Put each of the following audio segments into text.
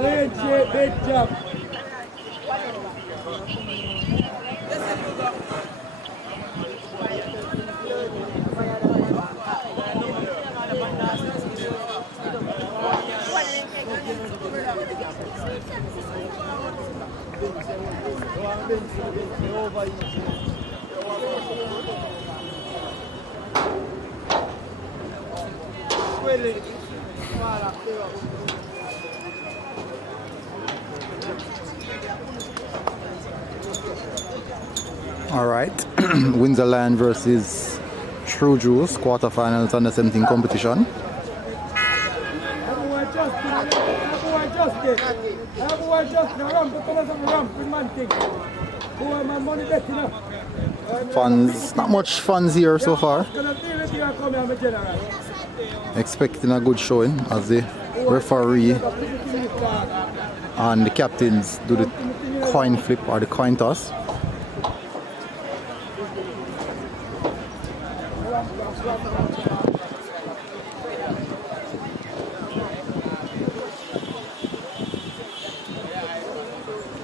Big job. All right, Windsor Lion versus True Juice, quarterfinals under 17 competition. Funds, not much funds here so far. Expecting a good showing as the referee and the captains do the coin flip or the coin toss.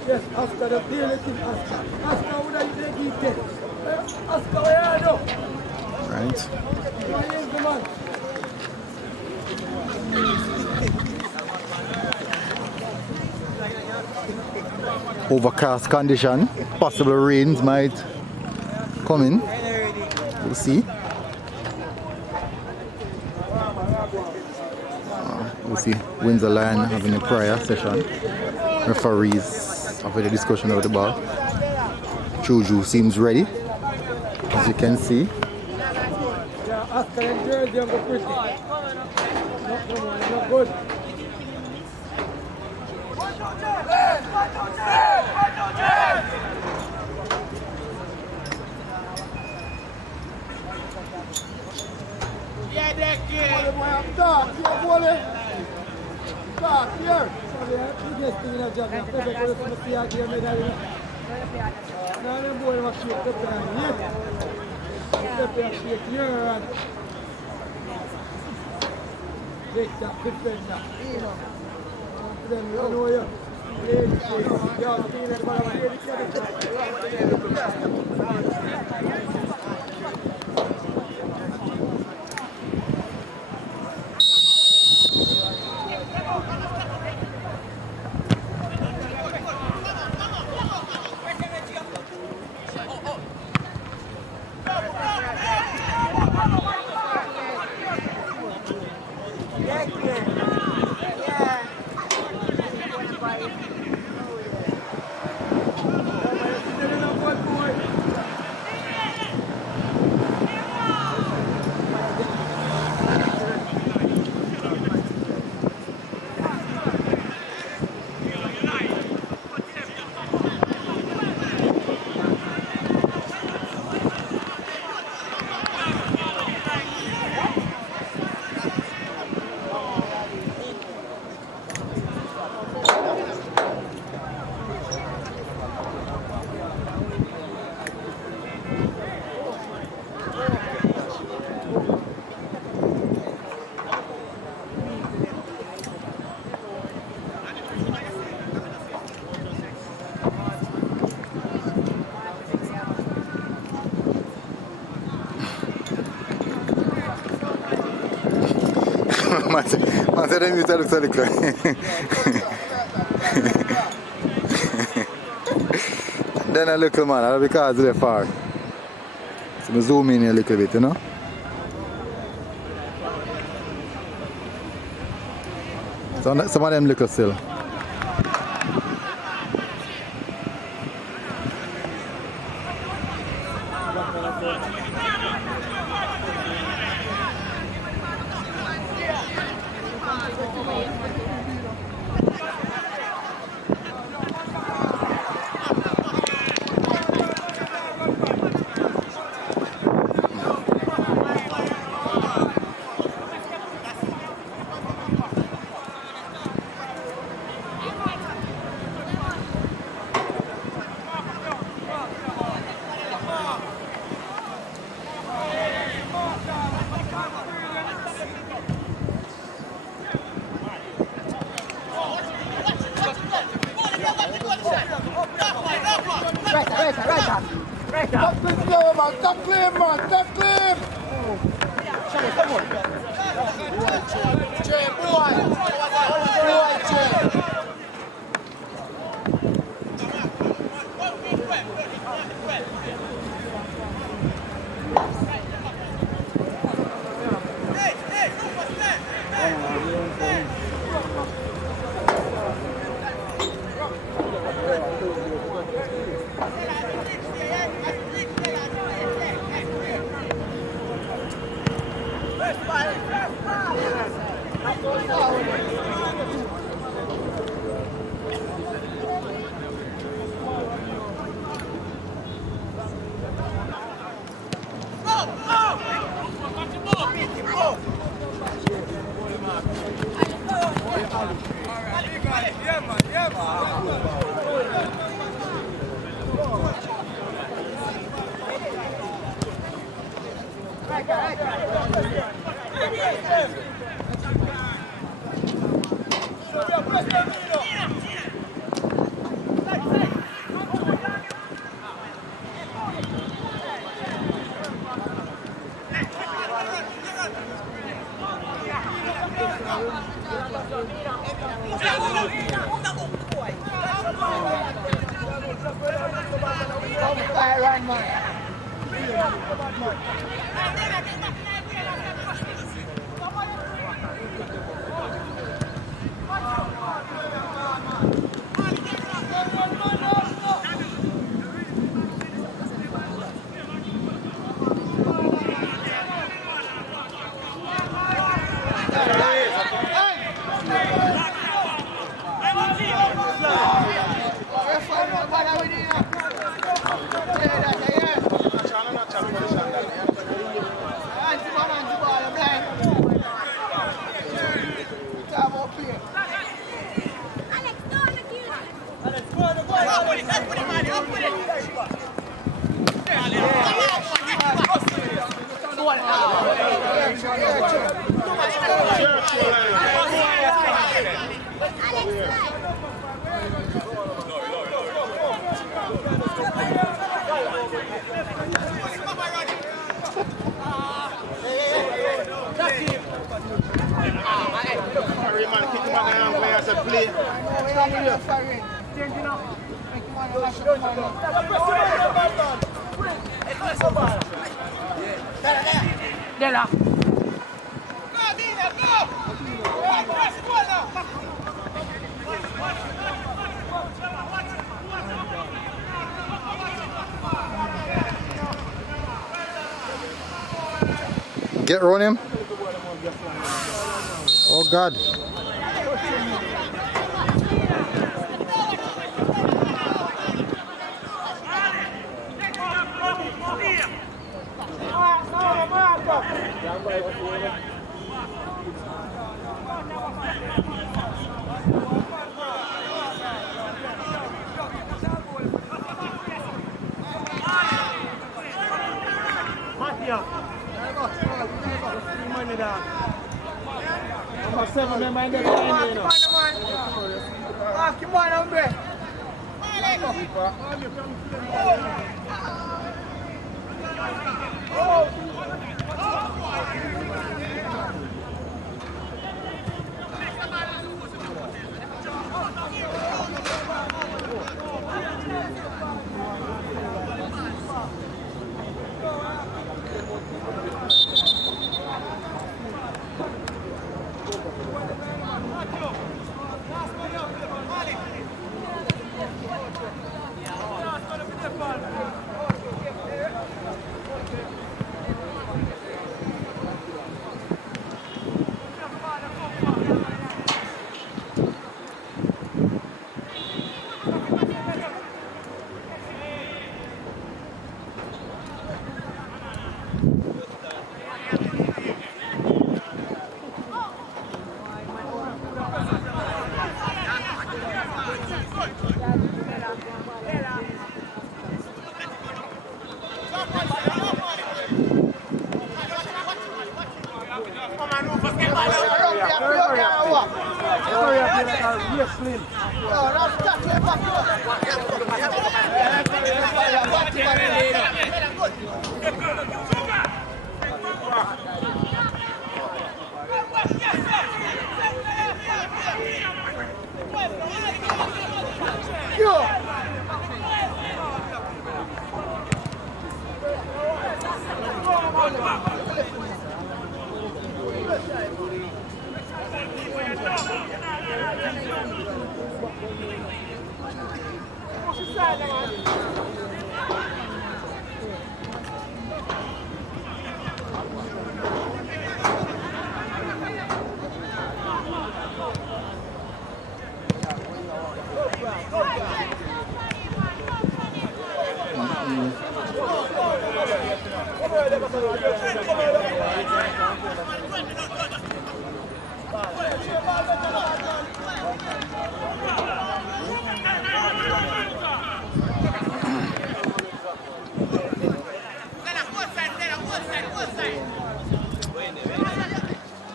Yes, Oscar, the fearless Oscar. Oscar, would I take it? Oscar, where are you? Right. Overcast condition, possible rains might come in. We'll see. We'll see Windsor Lion having a prayer session. Referees having a discussion over the ball. Juju seems ready, as you can see. Yeah, Oscar and Jersey are pretty. Not good. Yeah, that kid. Start here. Biggest thing in a job. Now the boy was shit the plan. Yes. The boy shit here. Big job, defender. Then you know you. Man said them used to look so little. Then a little man, that's because they're far. So we zoom in a little bit, you know. So some of them look still. man, tackle him, man, tackle him! Jay, boy! Jay! Get round him. Oh God.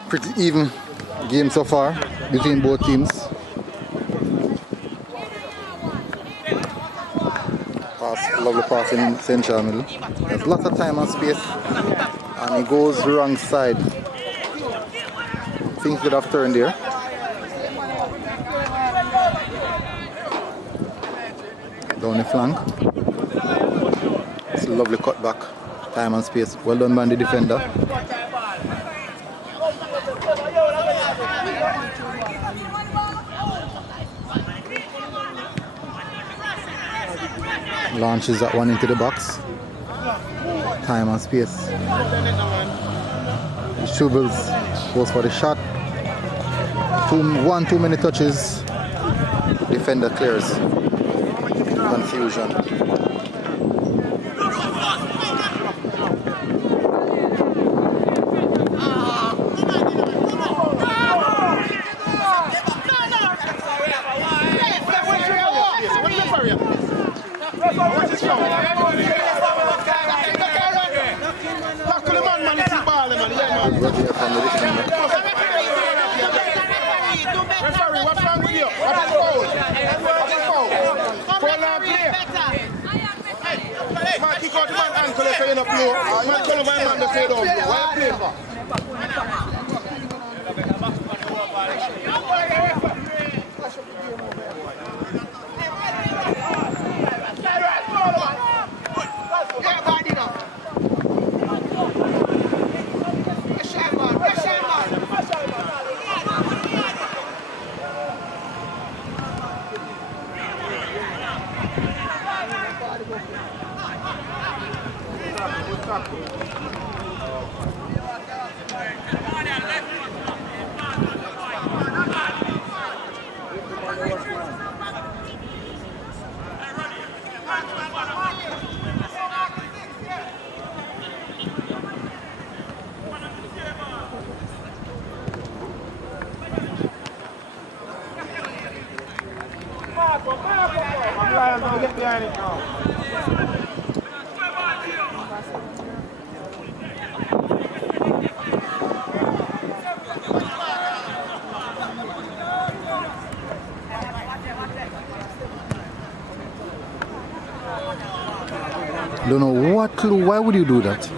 Pretty even game so far between both teams. Lovely pass in central middle. There's lots of time and space, and he goes the wrong side. Things could have turned there. Down the flank. It's a lovely cutback. Time and space. Well done by the defender. Launches that one into the box. Time and space. Shovels goes for the shot. 1-2 minute touches. Defender clears. Confusion. Referee, what's wrong with you? What is foul? Foul and play. Man, kick out the man ankle if you're in a blow. Man, tell him my man to say down. Why play for? Get behind it now. Don't know what clue. Why would you do that?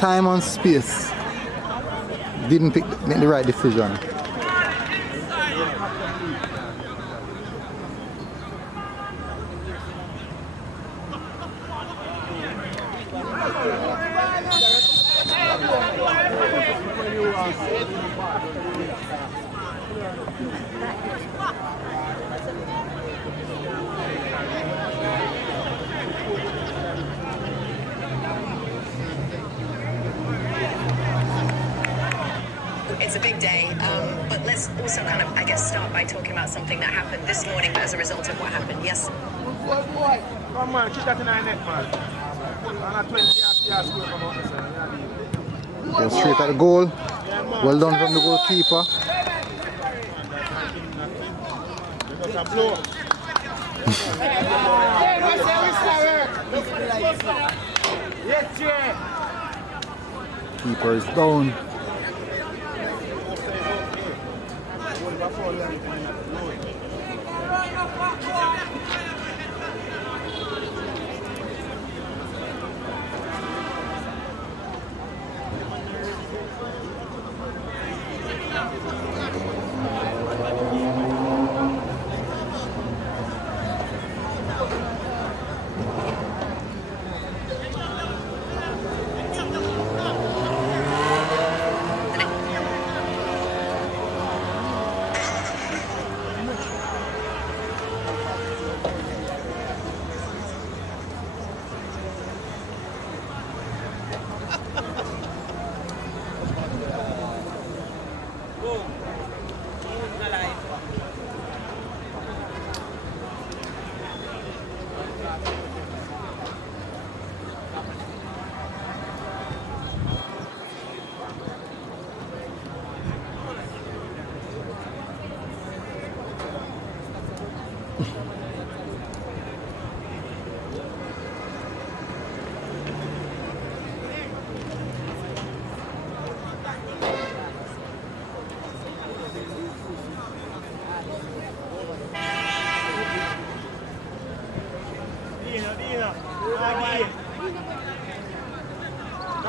Time and space. Didn't make the right decision. It's a big day, but let's also kind of, I guess, start by talking about something that happened this morning as a result of what happened. Yes? Come on, keep that in our neck, man. And a 20-yard score from out there. Goes straight at the goal. Well done from the goalkeeper. Keeper is down.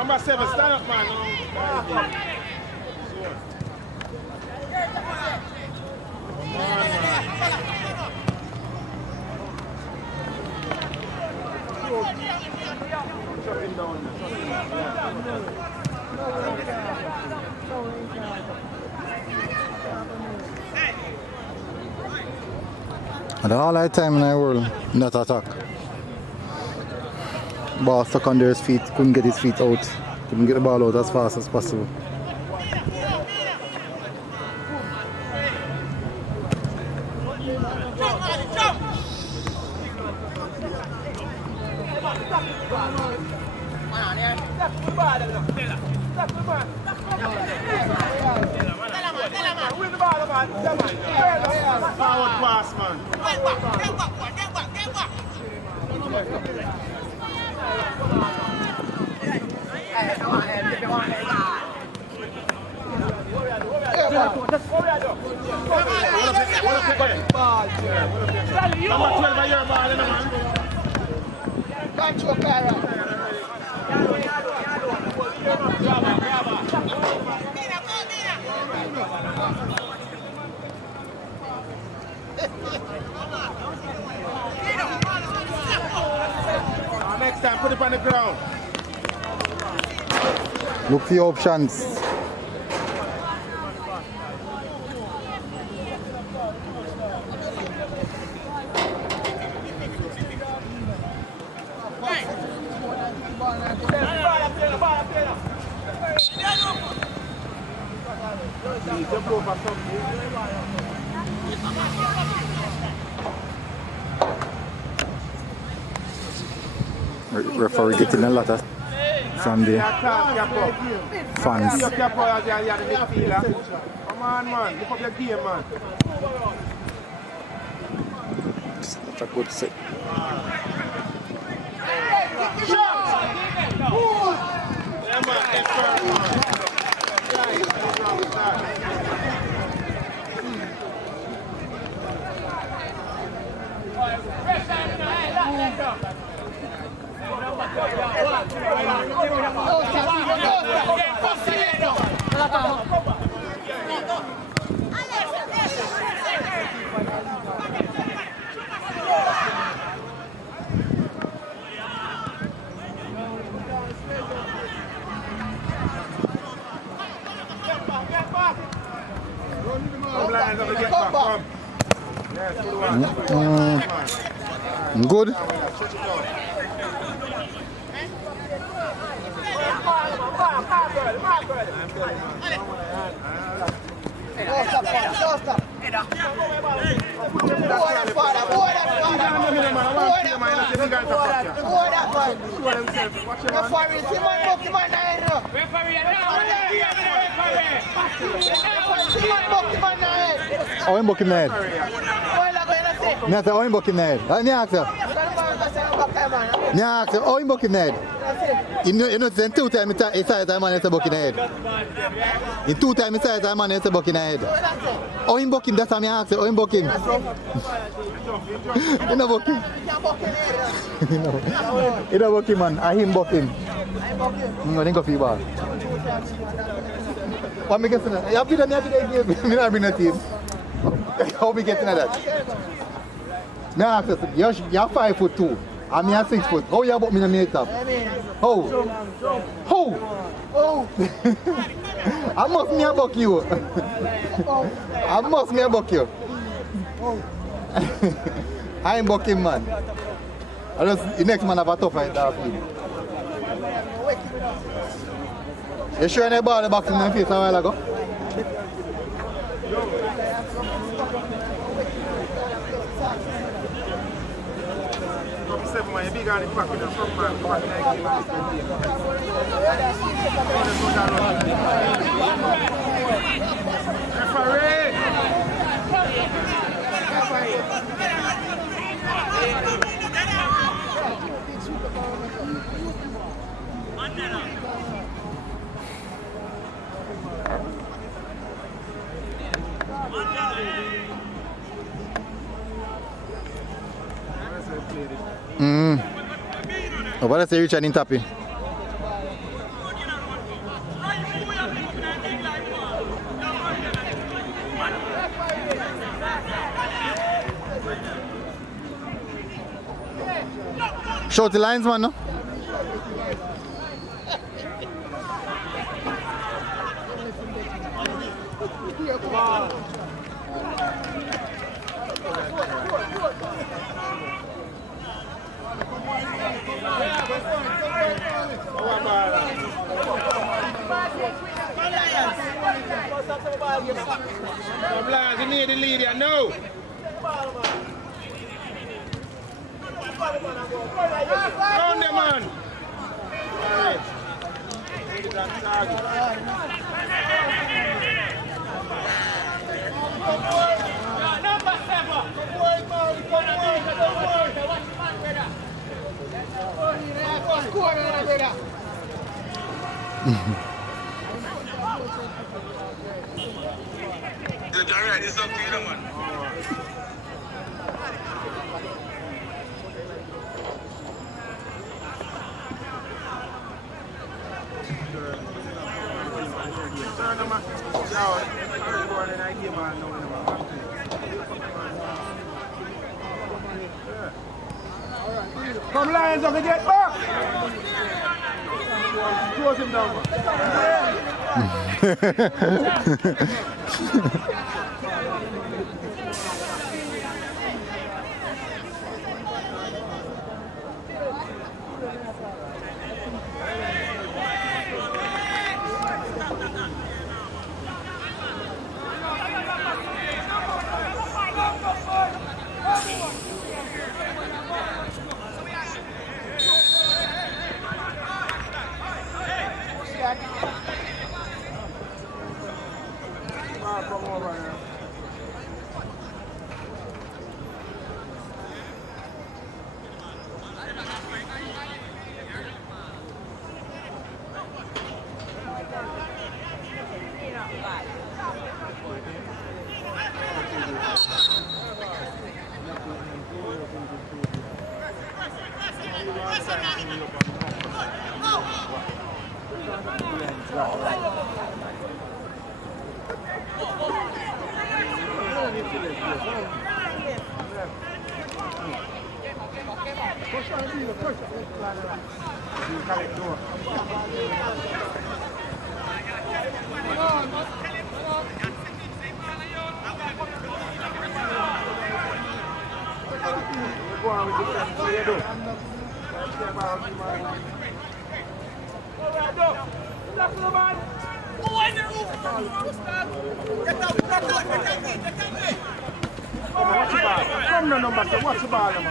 Number 7, stand up, man. And all that time in the world, not attack. Ball stuck under his feet, couldn't get his feet out, couldn't get the ball out as fast as possible. Forward pass, man. Next time, put it on the ground. Look for your options. Referee getting a lot of from the fans. Come on, man. Look up your game, man. That's a good set. Good. Oh, I'm booking that. Oh, I'm booking that. Oh, I'm booking that. You know, in 2 times it's a man, it's a booking head. In 2 times it's a man, it's a booking head. Oh, I'm booking, that's what I asked. Oh, I'm booking. You know booking. You know booking, man. I him booking. I think of you, man. What me getting that? You have to me not bring the team. How we getting that? Me ask you, you're 5'2". I'm here 6 foot. How you about me to make up? How? How? I must me about you. I must me about you. I ain't bucking, man. I just, the next man have a tough fight that field. You sure they ball the box in my face a while ago? You big on the pack with the front man. Referee! Oh, but that's a Richard in Tapi. Shout the lines, man, no? You need the lead here, no. Round them, man. Alright. Number 7. Alright, it's up to you, man. Come Lions up to get back. Close him down, man. Watch the ball, man.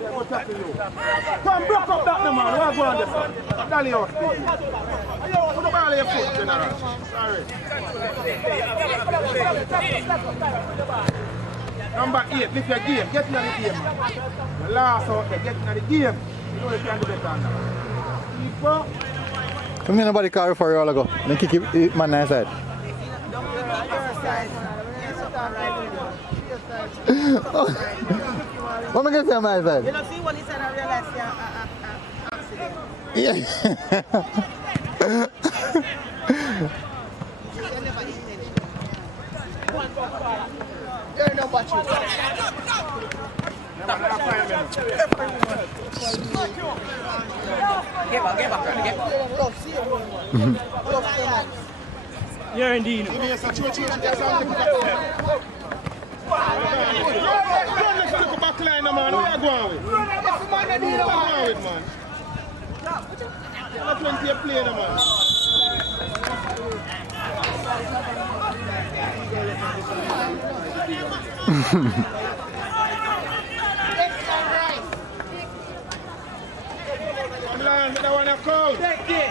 Yeah, go tackle you. Come, block up that, man. Where are you going there, son? Dally out, please. Put the ball in your foot, General. Sorry. Number 8, lift your game. Get in the game, man. The last out there, get in the game. You know you can do better than that. Keeper. Come here, nobody call for you all ago. Then kick it, man, nice side. What am I going to say on my side? You don't see what he said, I realized accident. Yeah. You're no watch you. Give up. Yeah, indeed. Backline, man. Where are you going with? Where are you going with, man? You're plenty of play, man. I'm lying, I want to call. Take it.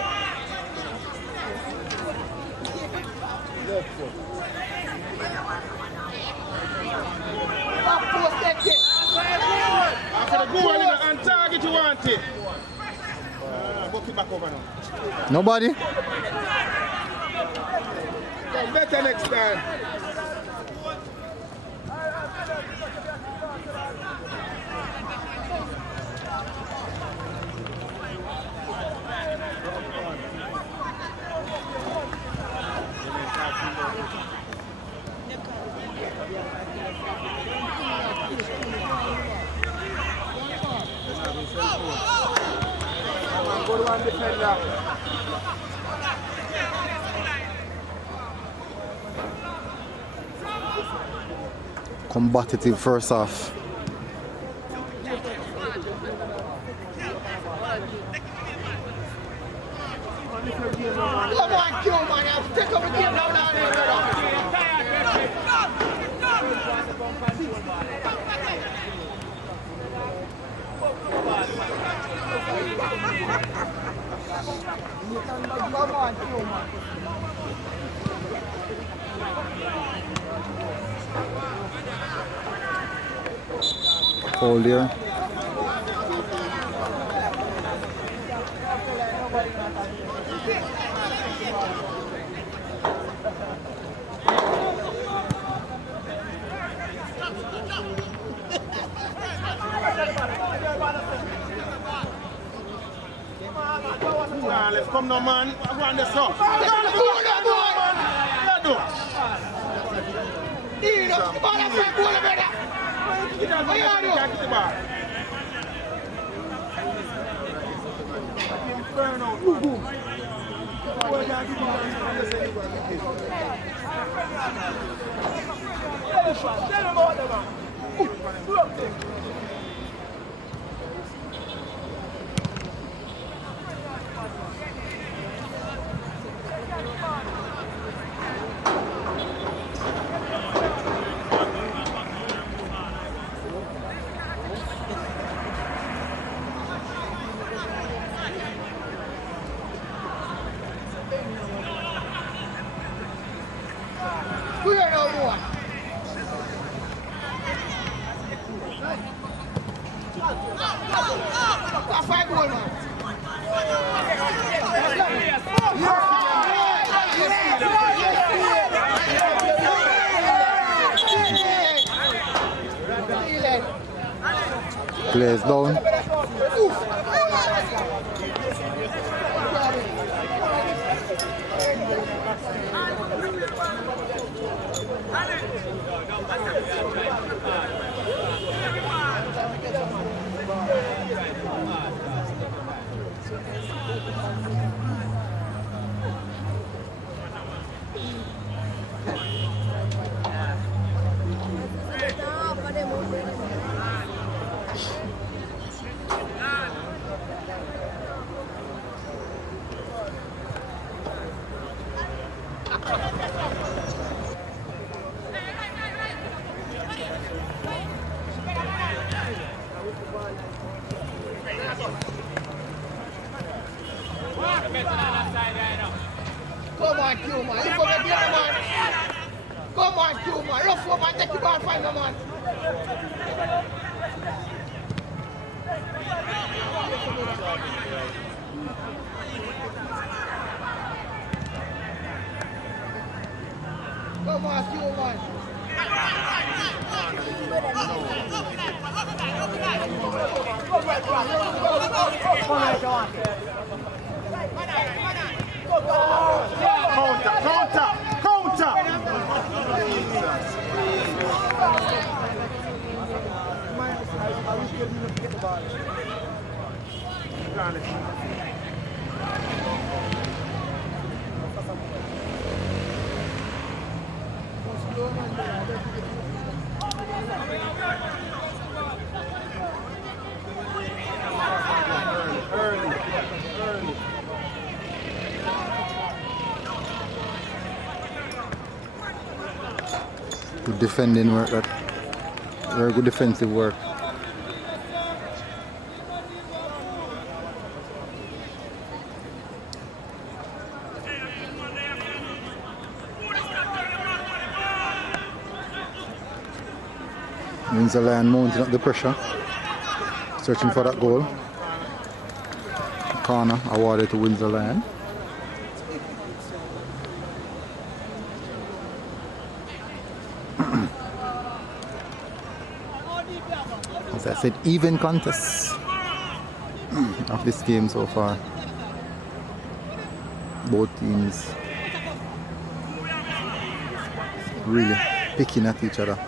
After the goal and target you want it. Book it back over now. Nobody? Come better next time. one defender. Combative first half. Come on, kill, man. You have to take up the game down there, brother. Come on, kill, man. Foul there. Let's come now, man. I'm going to stop. Players down. Come on, Q, man. You forget the other man. Come on, Q, man. Rough up and take the ball, find the man. Come on, Q, man. Counter! Good defending work, that very good defensive work. Windsor Lion mounting up the pressure, searching for that goal. Corner awarded to Windsor Lion. As I said, even contest of this game so far. Both teams really picking at each other.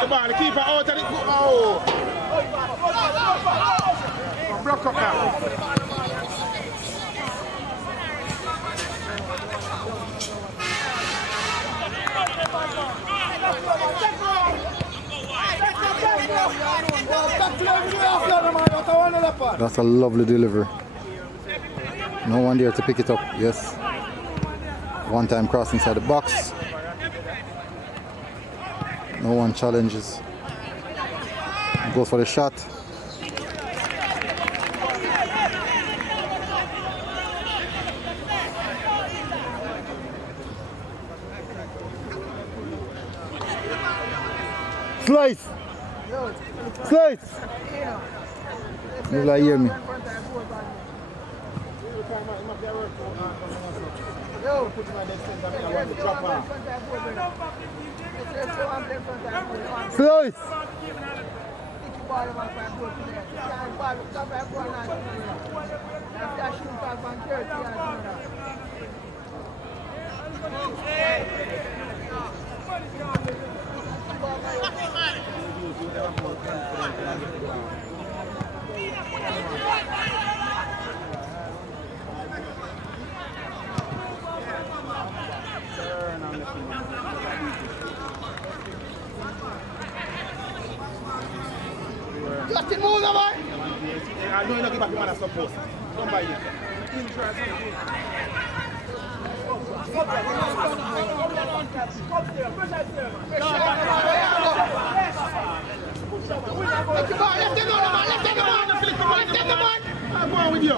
The ball, the keeper out of the... Oh! Block up now. That's a lovely delivery. No one there to pick it up. Yes. One time cross inside the box. No one challenges. Goes for the shot. Slice! Slice! You like hear me? Slice! Justin, move, man! I know you're not giving back the man as supposed. Come by here. I'm going with you.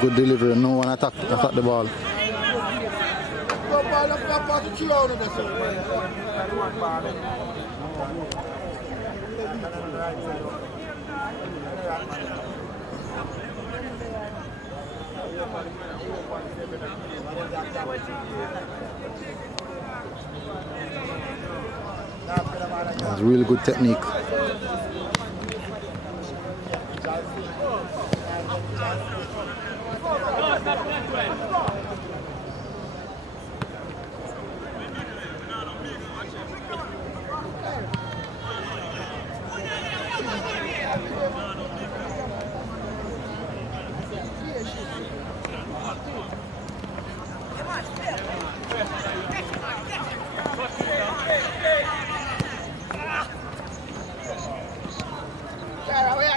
Good delivery, no one attack the ball. That's really good technique.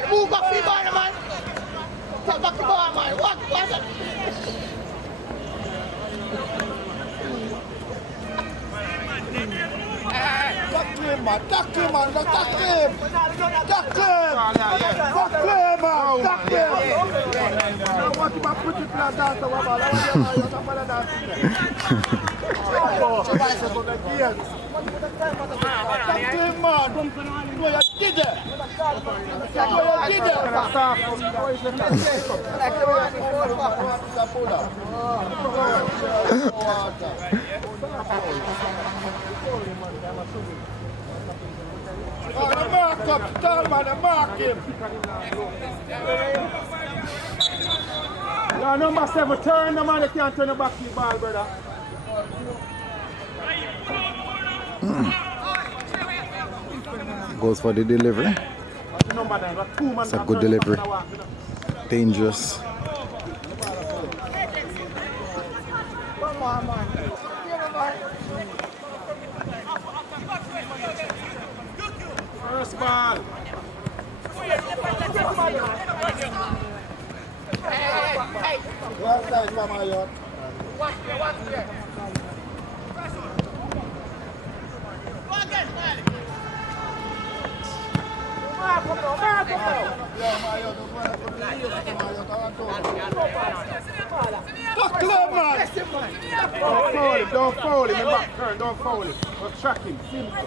Move back the ball, man! Take back the ball, man! What was it? Duck him, man! Duck him, man! Duck him! Duck him! Duck him, man! Duck him! I want him to put it in a dance. I want to dance. Duck him, man! Go, you did it! Go, you did the mark up, Stallman, mark him. Yeah, number 7, turn the man, you can't turn the back to the ball, brother. Goes for the delivery. It's a good delivery. Dangerous. First ball. One side from my yard. Watch there. Don't foul him, in back turn, don't foul him. Just track him, simple.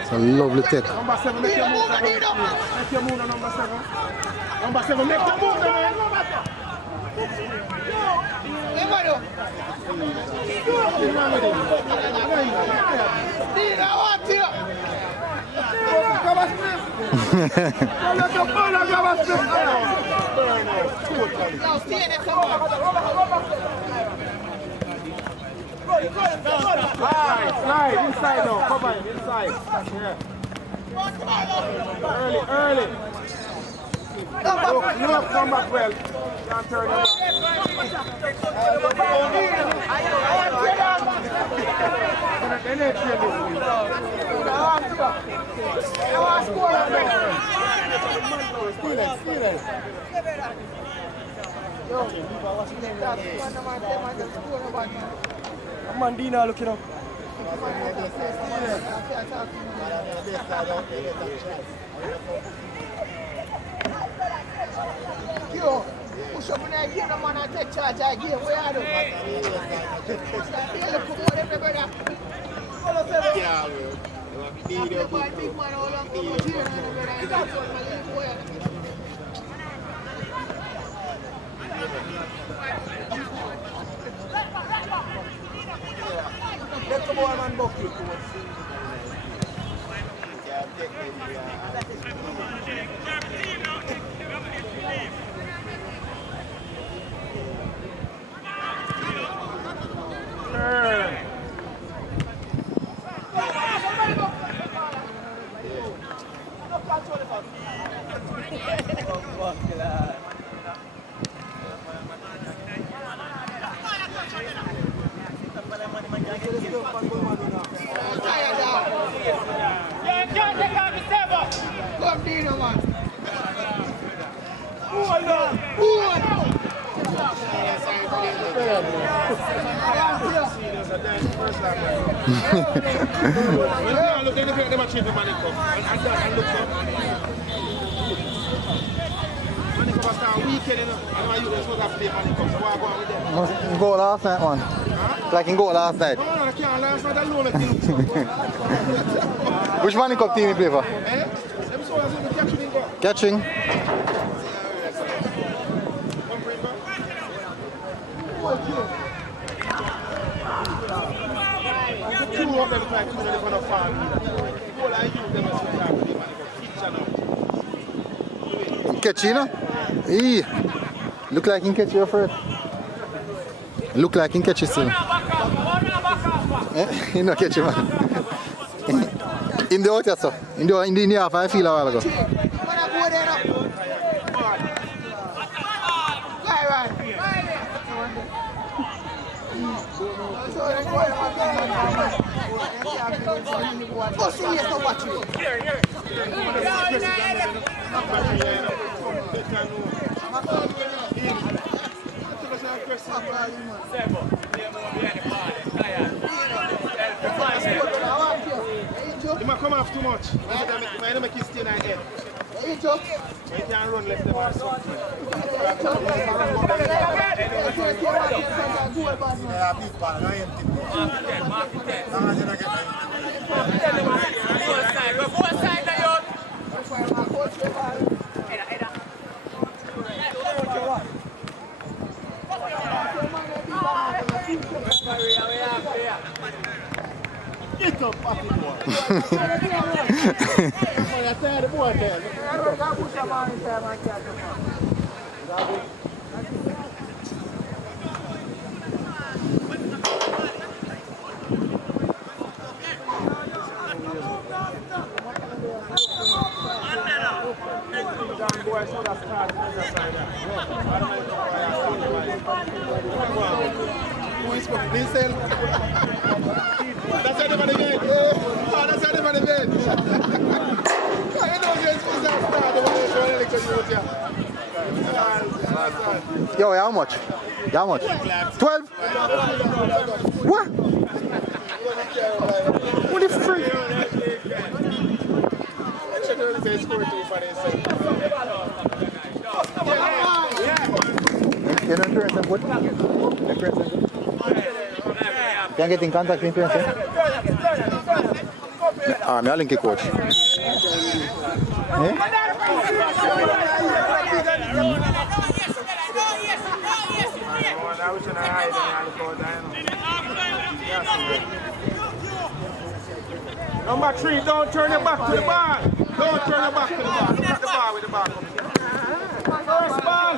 It's a lovely take. Number 7, make your move. Make your move, number 7. Number 7, make your move, man. Slide inside now, cover him inside. Yeah. Early. Look, come back well. Can't turn him back. Mandina looking up. Yo, push up in that game, man, and take charge of that game. Where are you? Big man, all of them, Let the boy man buck you. Come Dino, man. Go last night, man. Like in go last night. Which Money Cup team you play for? Catching. Catch you, know? Eee. Look like he catch you first. Look like he catch you still. He not catch you, man. In the outer, so. In the half, I feel a while ago. You might come off too much. You might make it stay in the head. You can't run left them or something. Get up, fucking boy. Facebook. Please sell. That's everybody made. Oh, that's everybody made. You know you're supposed to start the one show election youth here. Yo, how much? How much? 12? What? What the freak? You know insurance and what? Can I get in contact with insurance? I'm a linky coach. Number 3, don't turn your back to the bar. Don't turn your back to the bar. Look at the bar with the bar. First ball.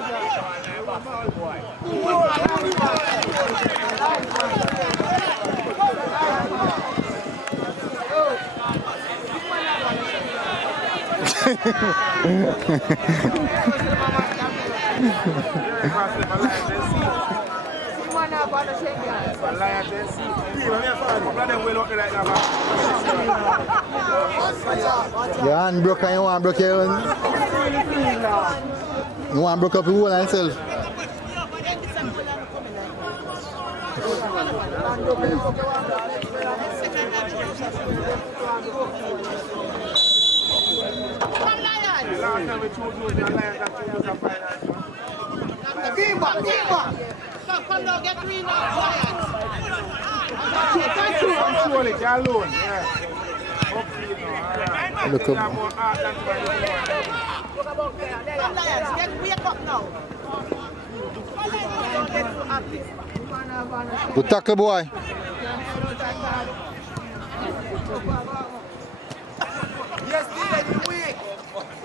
Your hand broke and you want to break your own. You want to break up your whole yourself. Come down, get green now, Control it, you're alone. Look up. Wake up now. Good tackle, boy. Yes, Dylan, you weak.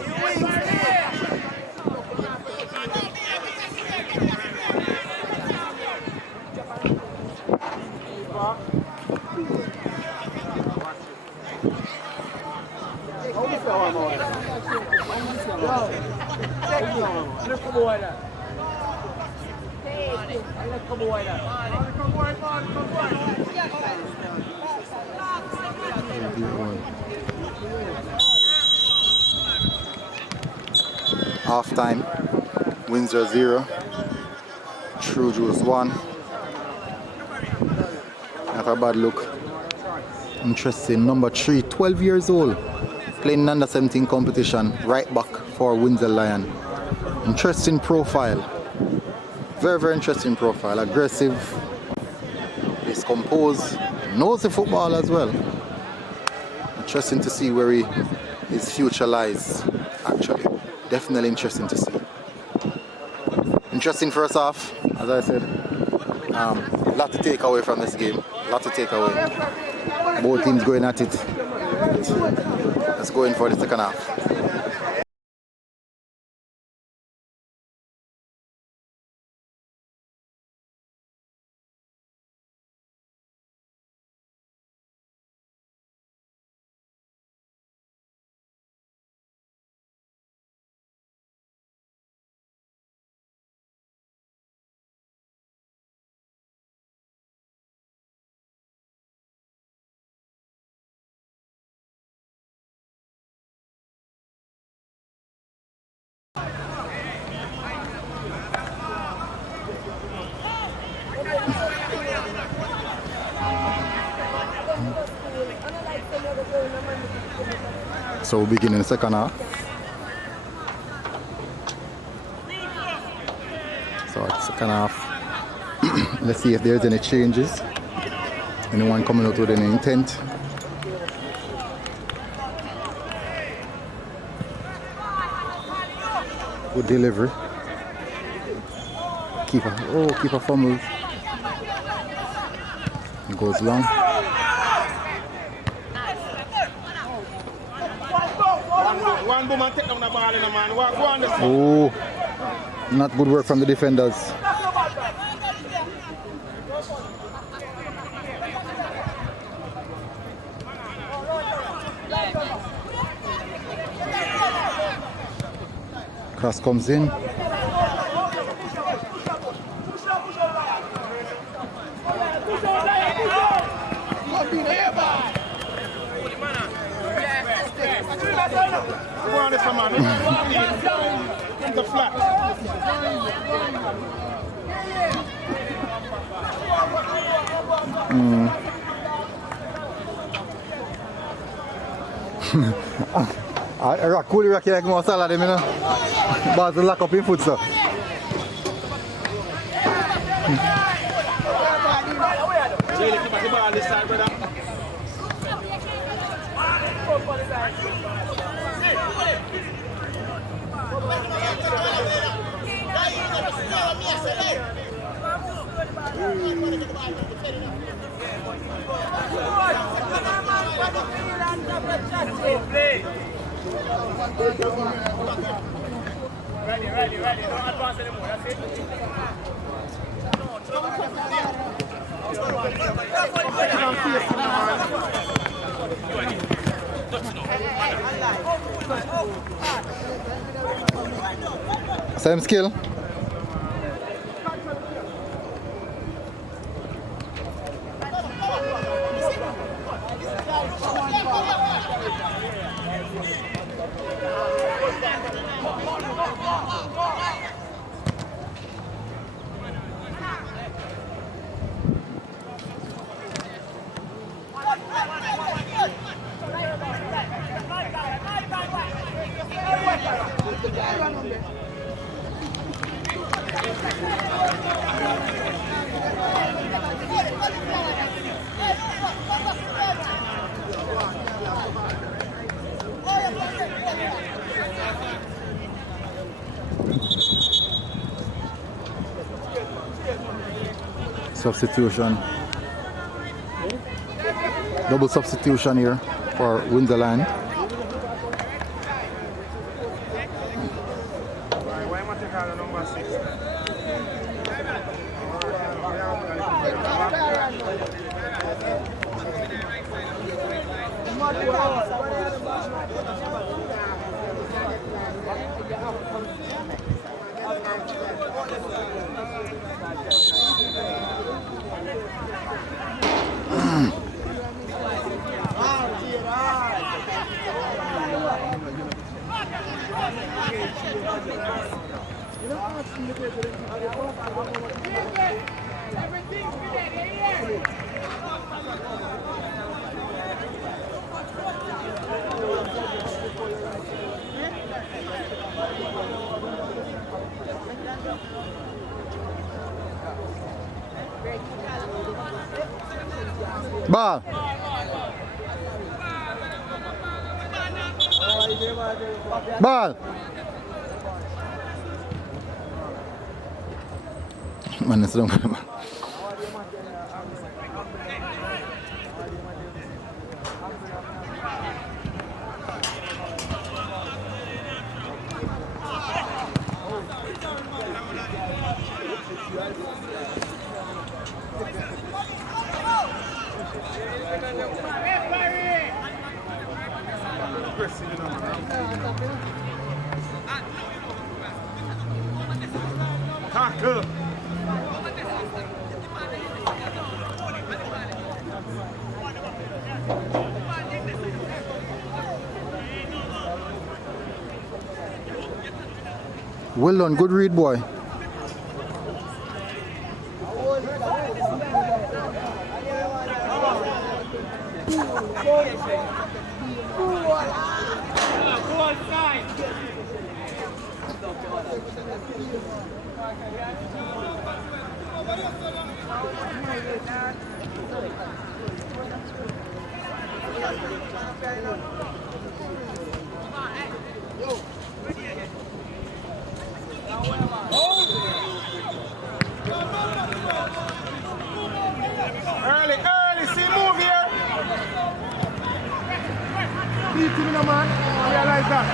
You weak, Half time, Windsor 0, True Juice 1. Have a bad look. Interesting. Number 3, 12 years old, playing in under 17 competition, right back for Windsor Lion. Interesting profile. Very, very interesting profile. Aggressive, is composed, knows the football as well. Interesting to see where his future lies, actually. Definitely interesting to see. Interesting first half, as I said. A lot to take away from this game. A lot to take away. Both teams going at it. Let's go in for the second half. So we begin in the second half. So it's second half. Let's see if there's any changes. Anyone coming out with any intent. Good delivery. Keeper fumbles. It goes long. One boom and take down the ball in the man. Go on this. Oh, not good work from the defenders. Cross comes in. answer, man. Come to flat. Cool Rocky like more salad, you know. But the lack of in food, sir. Really keep the ball on this side, brother. Ready. Don't advance anymore. That's it. Same skill. Substitution. Double substitution here for Windsor line. Why am I taking out the number 6? Ball. Ball. Man, it's wrong. Tackle. Well done, good read, boy. Early, see move here. Please, give me no man. I realize that.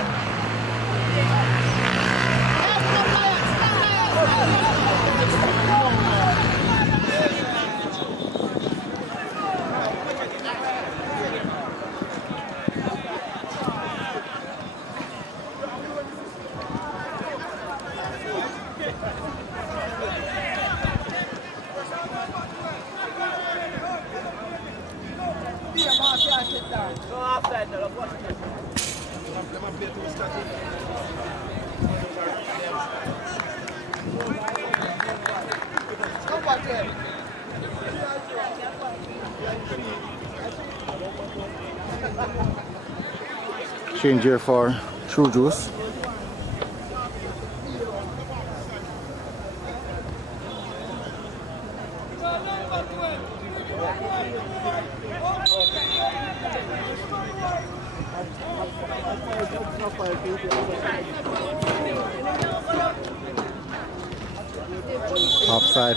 Come back here. Change here for true juice. Offside.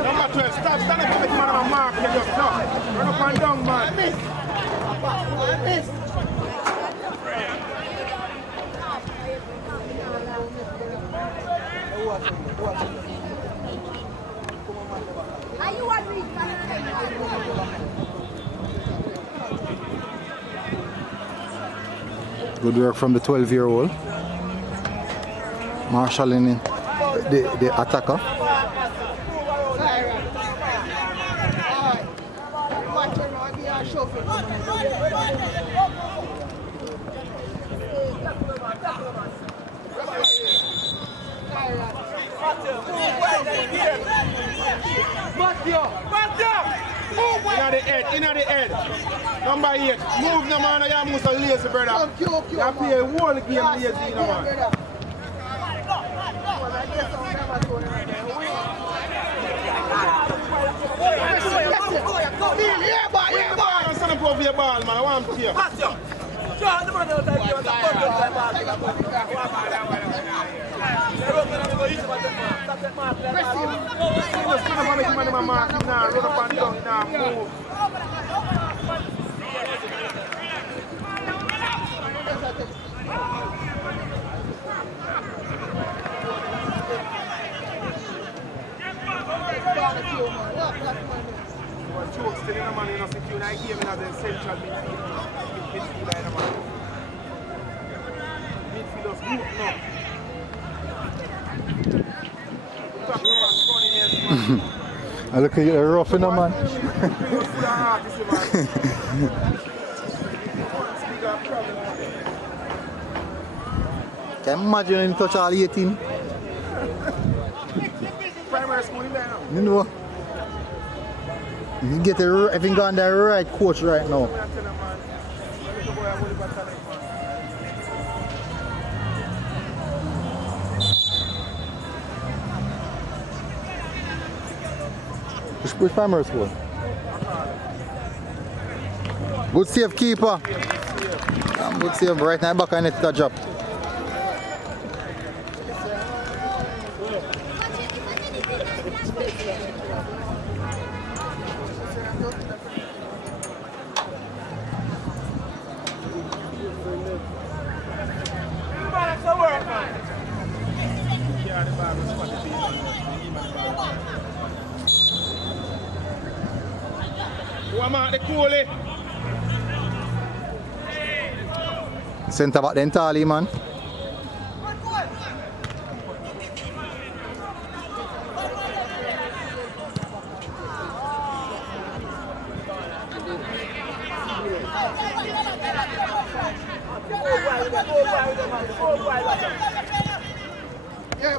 Number 12, stop standing for the man on a mark here, just stop. Run up and down, man. Good work from the 12-year-old. Marshalling the attacker. In the head. Number 8. Move no man, you must have lazy, brother. You play a whole game lazy, no man. Stand up over your ball, man. I want to play. I look at you rough in a man. Can you imagine him touch all 18? Primary school in there now. You know, if you get the, if you got the right coach right now. Which primary school? Good save keeper. Good save right now back on it to drop. Centre back then Tali, man.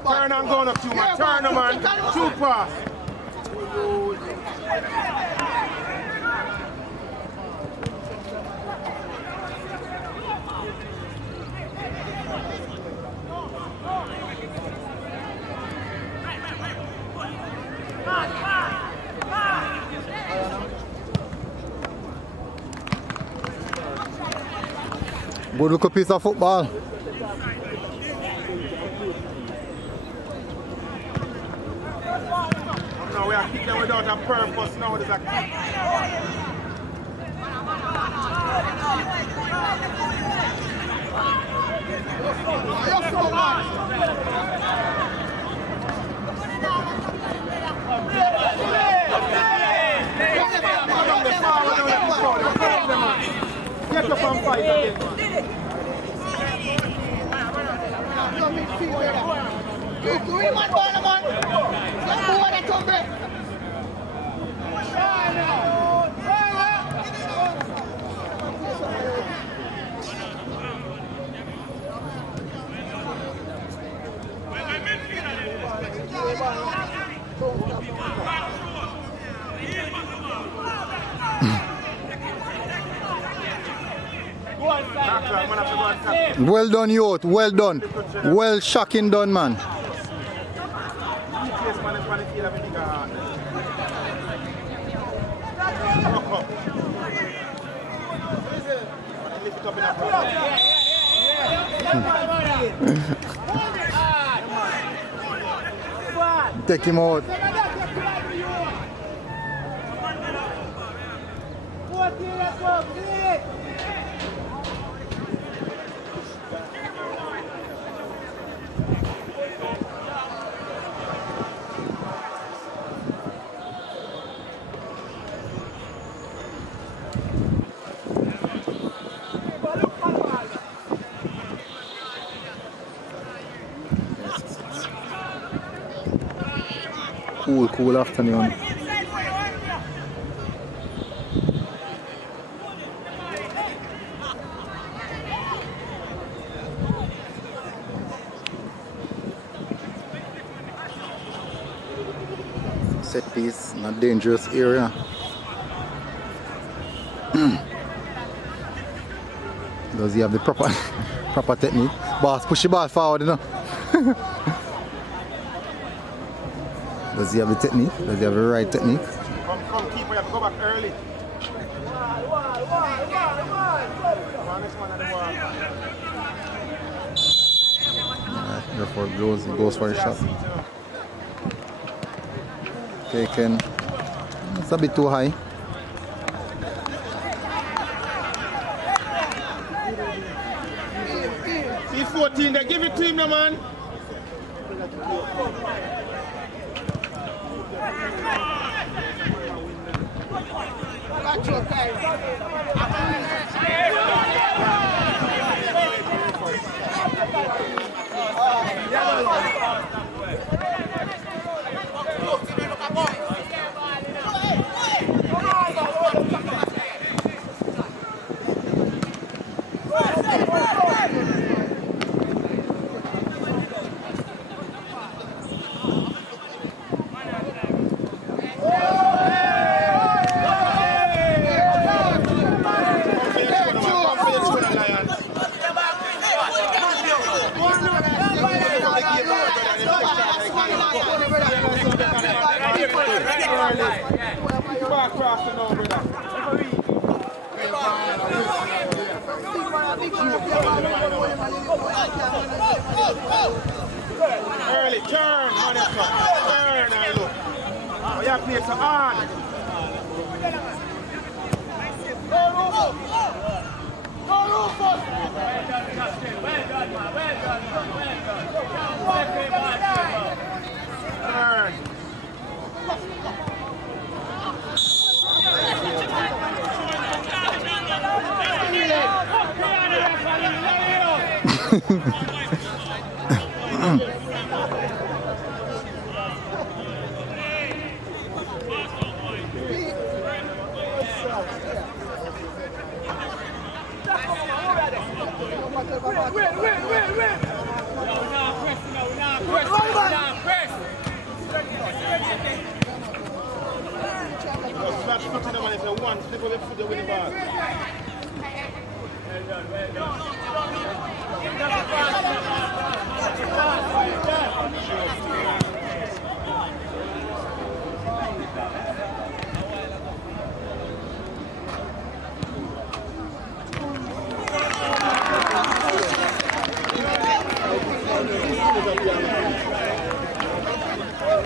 Turn and going up to man. Turn him, man. Two pass. Good look piece of football. No, we are kicking without a purpose now. There's a kick. Get up and fight again, man. You really mad ball, man. Don't go on that tumble. Well done, youth. Well done. Well shocking done, man. Take him out. Cool afternoon. Set piece in a dangerous area. Does he have the proper technique? Boss, push the ball forward, you know. Does he have the technique? Does he have the right technique? Come, keeper, you have to go back early. Alright, therefore he goes for a shot. Taken. It's a bit too high. C14, they give it to him, no man. Early turn, Monica. Turn and look. Oh, yeah, play to on. Turn.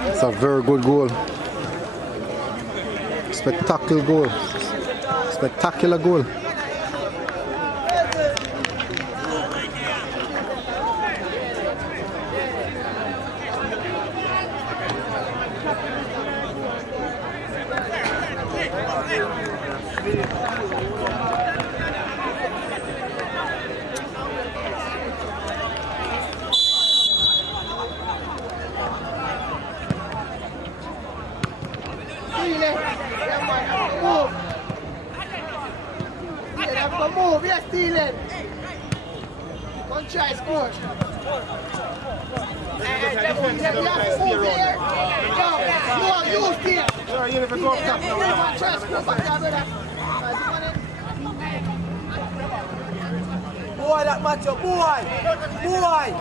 It's a very good goal. Spectacular goal. Spectacular goal. Come move, we are stealing. Don't try score. You steal. You never go up top now. Try score back there, brother. Boy, that match up, boy! Boy!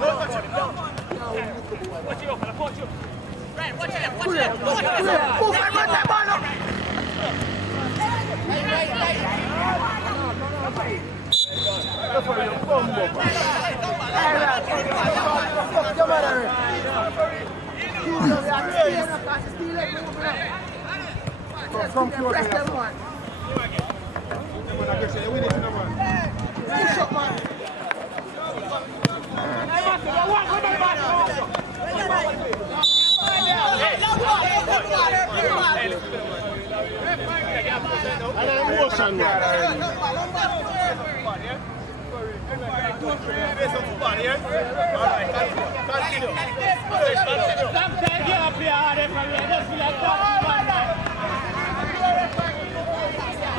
Come close to Push up, man.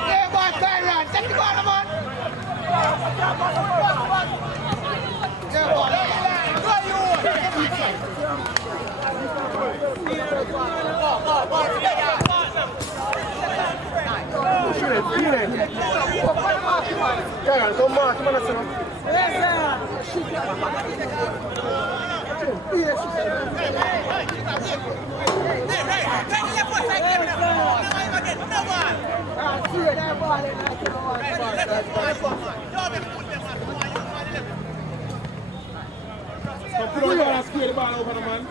Yeah, boy, Tyron, take the ball, man. Yeah, boy. Come on, come on. Come put on and square the ball over the man.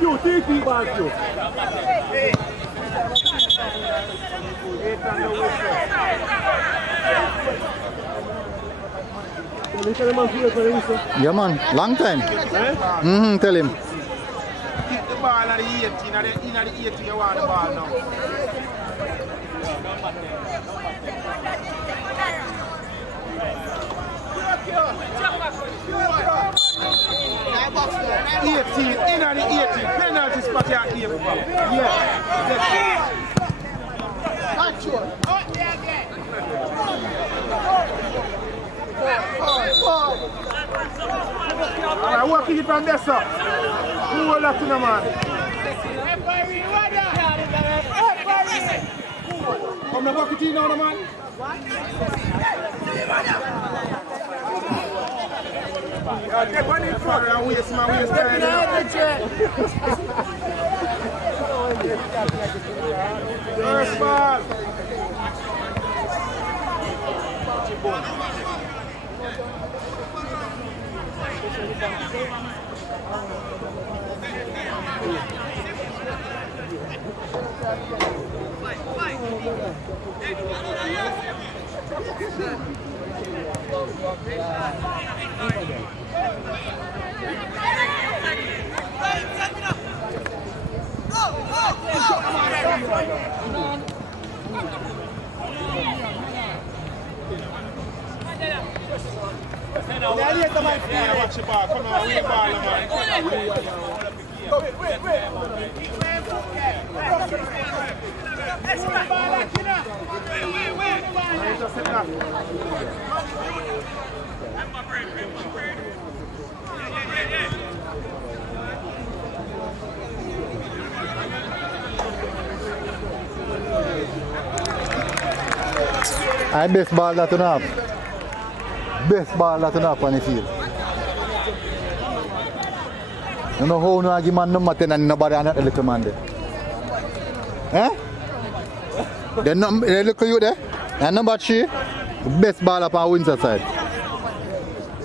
You take me back, you. Yeah, man. Long time. Tell him. Kick the ball at the 18, in the 18 you want the ball now. Not sure. Alright, working it from there, sir. Who will that to the man? Come and work it in now, the man. Take one in front and waste my waste time. First ball. Watch your ball. Come on, win the ball, man. I best ball that you have. Best ball that you have on the field. You know how you give man number 10 and nobody on that little man there? Eh? They look at you there? And number 3, best ball up on Windsor side.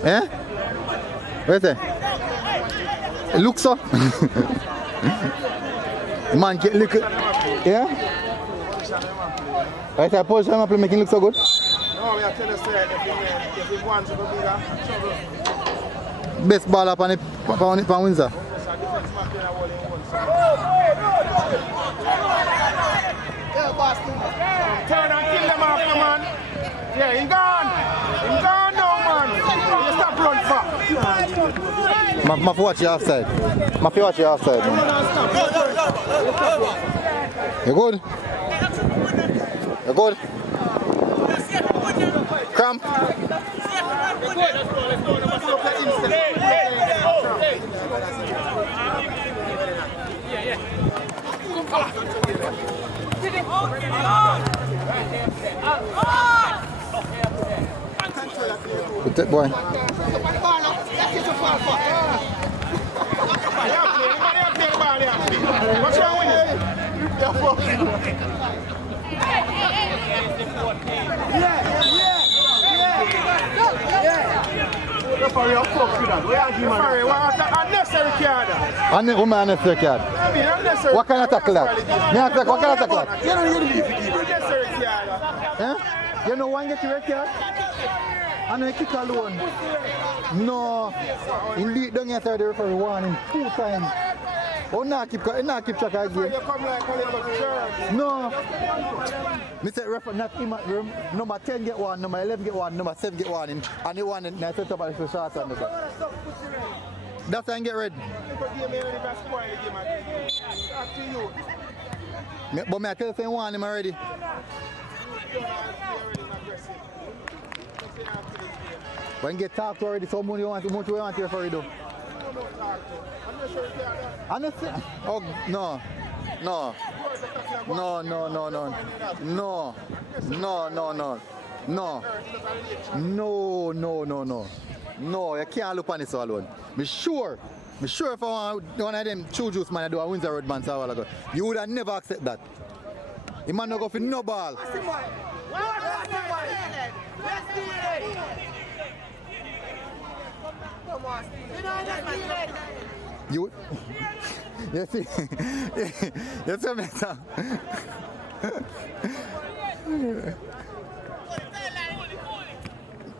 Eh? What is it? It looks so. Man get look. Yeah? Right, I position him up making look so good. No, we are telling us if he wants to go bigger, best ball up on Windsor. Turn and kill them off, man. Yeah, he gone. He gone now, man. You stop run far. I watch you outside. I watch you outside. You good? You good? Cramp. Good tip, boy. What's wrong with you? Referee, what unnecessary card? Unnecessary card. What kind of tackle that? What kind of tackle that? Unnecessary card. Eh? You know one get your red card? And I kick alone. No. Indeed, don't get the referee warning 2 times. Oh, not keep track again. No. Mr. Referee, not him at room. Number 10 get one, number 11 get one, number 7 get one. And the one in the set up as a shot on the top. That's why I get red. But I tell you, I want him already. When you get talked already, so much you want to referee do. Honestly, oh no, no, no, no, no, no, no, no, no, no, no, no, no, no, no, no. You can't look on this alone. Me sure if I want one of them true juice man I do a Windsor Road man so a while ago, you would have never accept that. The man no go for no ball. You see, you see me now.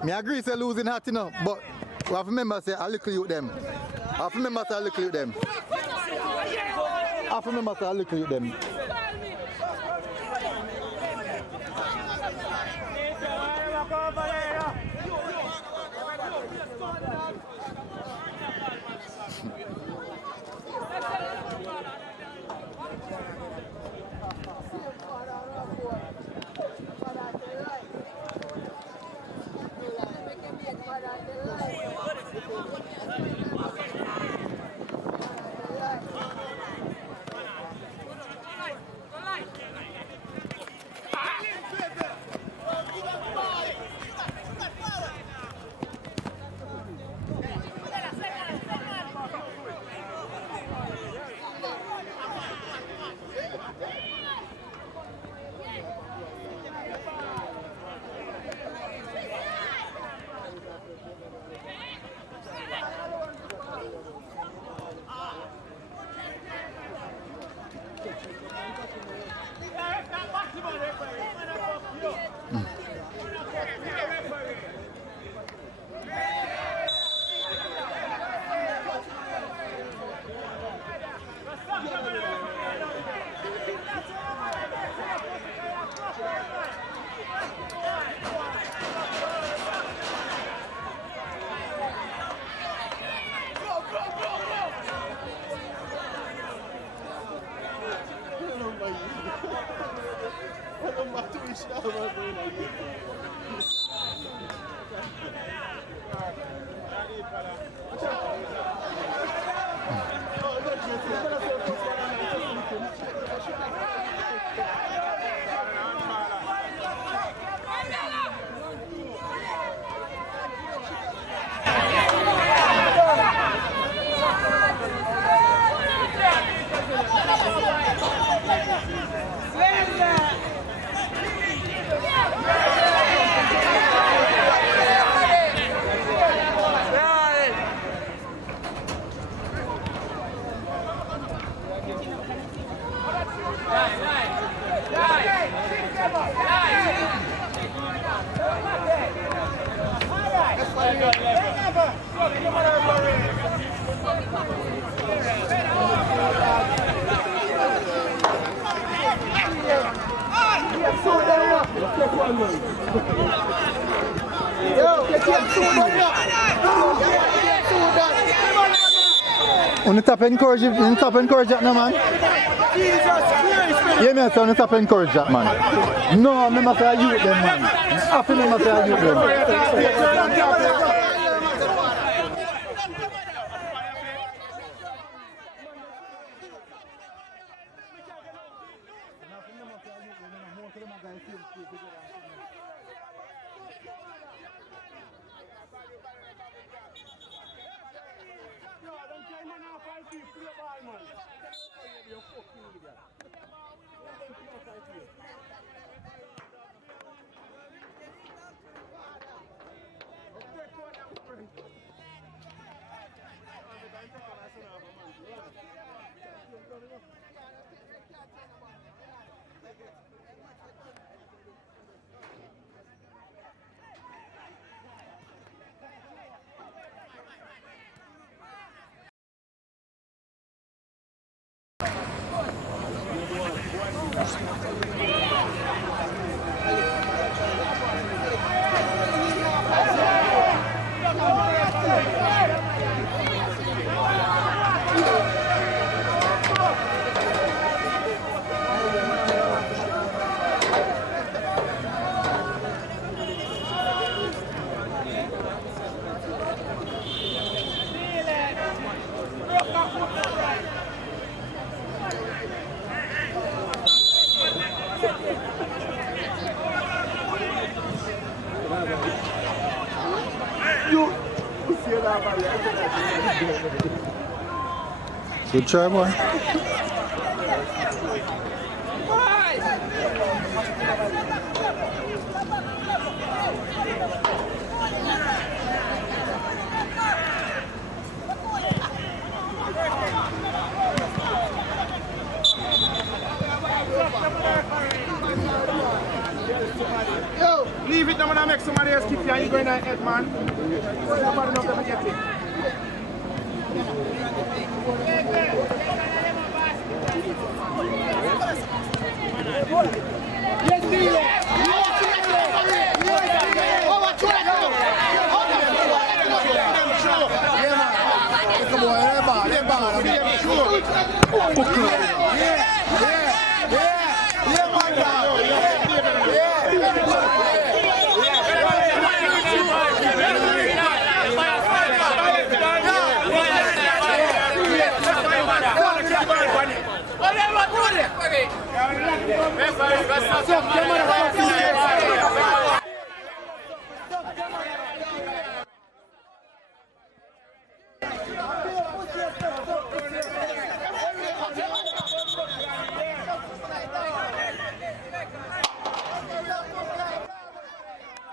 Me agree say losing hot enough, but we have to remember say I look at you them. I have to remember say I look at you them. I have to remember say I look at you them. On the top encourage that no man. Jesus Christ! Yeah, man, so on the top encourage that man. No, I'm not say you them man. I feel I'm say you them. Good try, boy. Leave it, I'm gonna make somebody else kick you and you go in that head, man. Nobody knows to get it. Yes, dealer.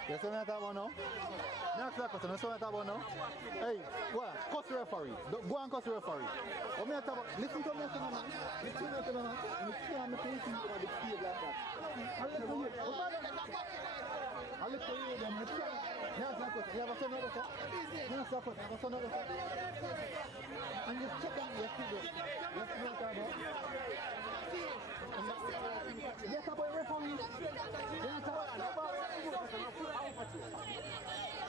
You see me at that one now? Next question, you see me at that one now? Hey, what? Cuss the referee. Go and cuss the referee. What me at that one? Listen to me, man. Listen to me, man. You can't make anything over the field like that. I'll let you hear. I'll let you hear them. Next question, you have a son over there? Next question, you have a son over there? And you check on your field. Let's go down there. Yes, about referee. Yes, about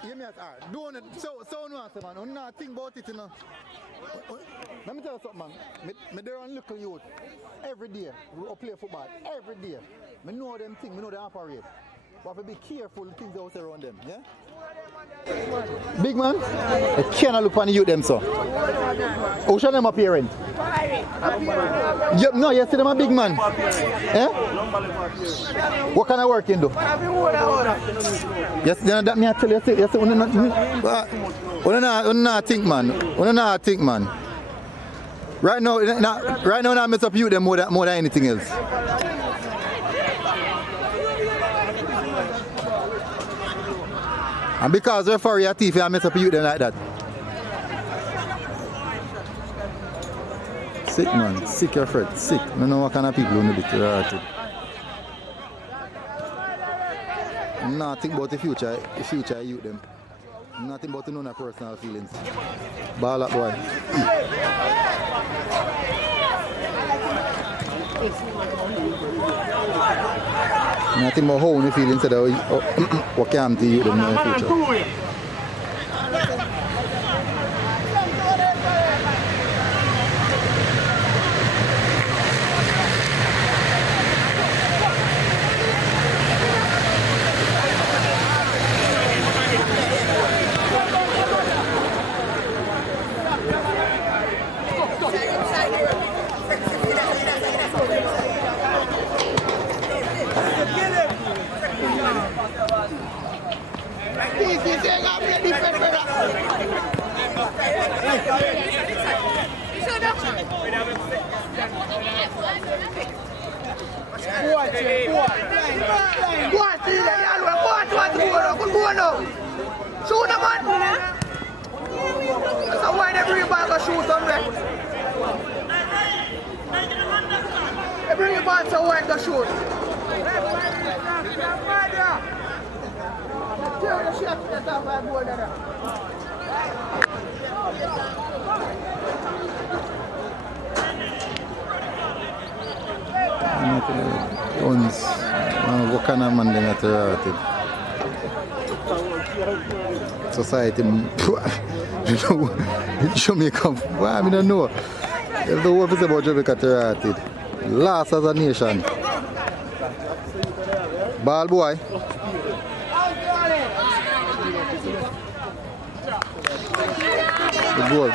You me at don't so no answer man, I'm not think about it you know. Let me tell you something, man. Me there on little youth. Every day, we play football. Every day. Me know them things, me know they operate. But have to be careful the things that around them, yeah? Big man, I cannot look on the youth them, so. How should them appearing? No, you see them a big man. Eh? What kind of work you do? Yes, that me I tell you, you see, you not think, man. You not think, man. Right now, I mess up youth them more than anything else. And because referee a thief, I mess up you them like that. Sick, man. Sick your friend. Sick. I don't know what kind of people who know it. I'm not thinking about the future youth them. I'm not thinking about the no personal feelings. Ball up, boy. Nothing more how you feel instead of what can to you in the future. What kind of man they society, Jamaica, I don't know. There's the word about Jamaica terroristic. Last as a nation. Ball boy. The goal.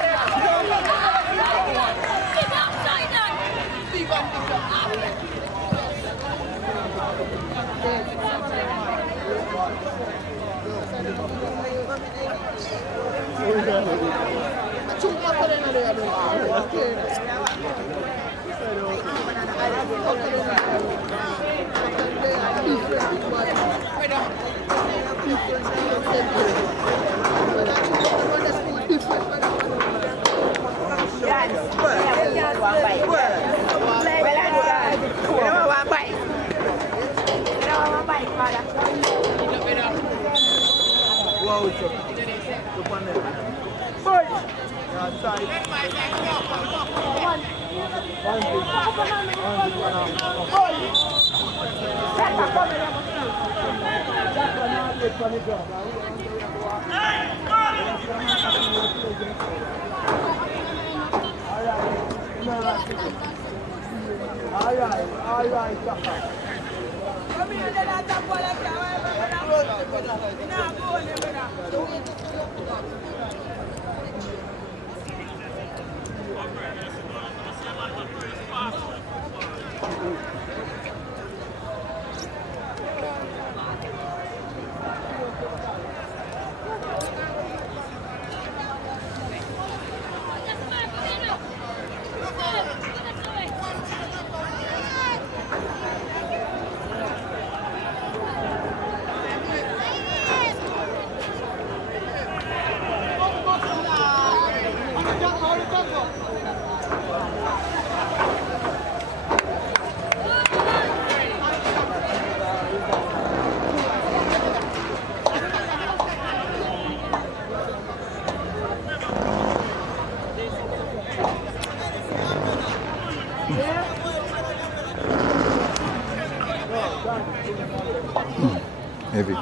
Heavy.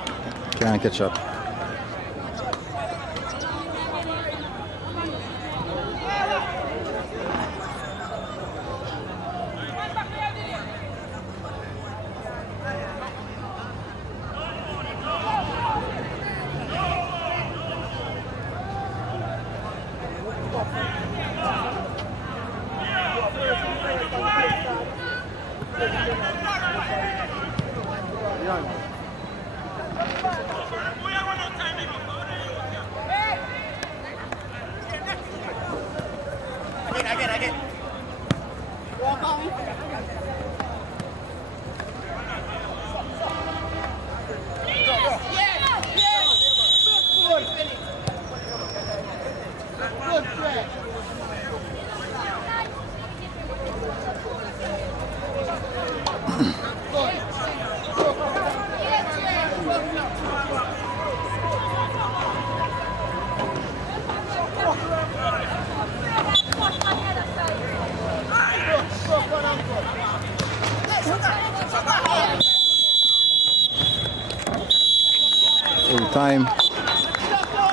Can't catch up. done. Again. Walk on. Good play. Full time.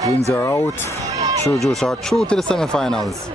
Windsor out. True Juice are through to the semi-finals.